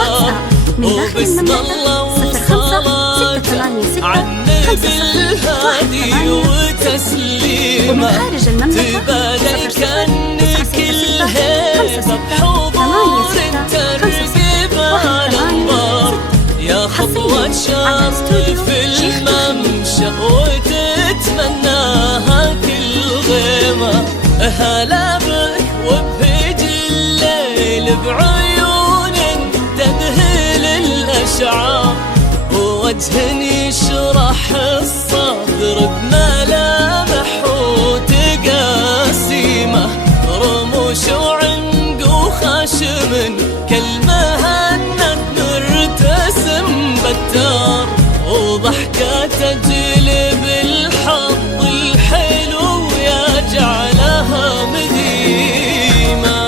بشار وبسم الله وصلاة عالنبي الهادي وتسليمه تبالي كأنك الهيبة بحضور ترقب الأنظار يا خطوة شاب في الممشى وتتمناها كل غيمة هلا بك وبهج الليل بعيون تذهل الأشعار ووجه يشرح الصدر بملامح وتقاسيمه رموش وعنق وخشم كالمهند مرتسم بتار وضحكة تجلب الحظ الحلو يجعلها مديمة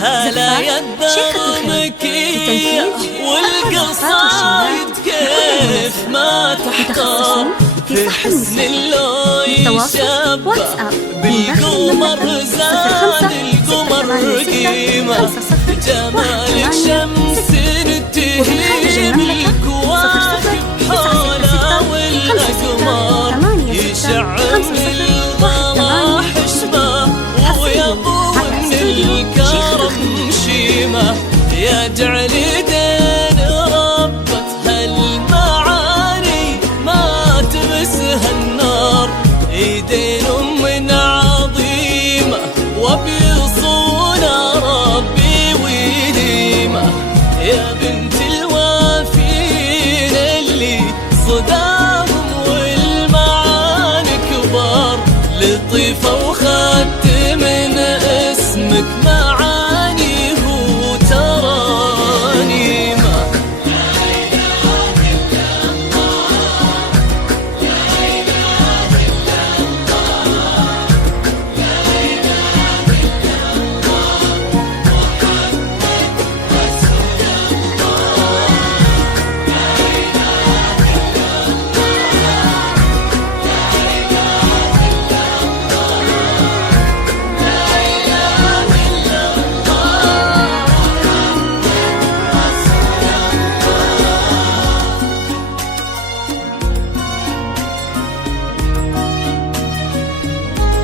هلا يا الدرمكية والقصايد كيف ما تحتار في حسن اللون يشبه بالقمر زاد القمر قيمة جمالك شمس تهيب الكواكب حولها والأقمار يشعل الغلا حشمة ويضوء من الكرم شيمة يجعل دين ربة هالمعاني ما تمسها النار ايدين من عظيمة وبيصونها ربي ويديمة يا بنت الوافين اللي صداهم والمعاني كبار لطيفة وخدت من اسمك معانيه وترانيمة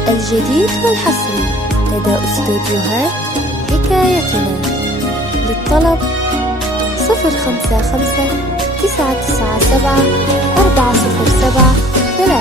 الجديد والحصري لدى استوديوهات حكايتنا. للطلب 055 997 407 3.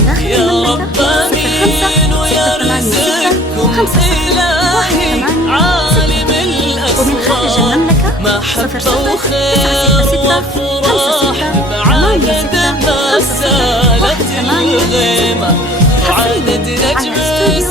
من داخل يا المملكة رب 05 686 إلهي 50 عالم 18 ومن خارج الأسرار المملكة محبة 00 وخير 966 وافراح 56 بعدد ما 86 سالت 18 الغيمة وعدد على نجم استوديو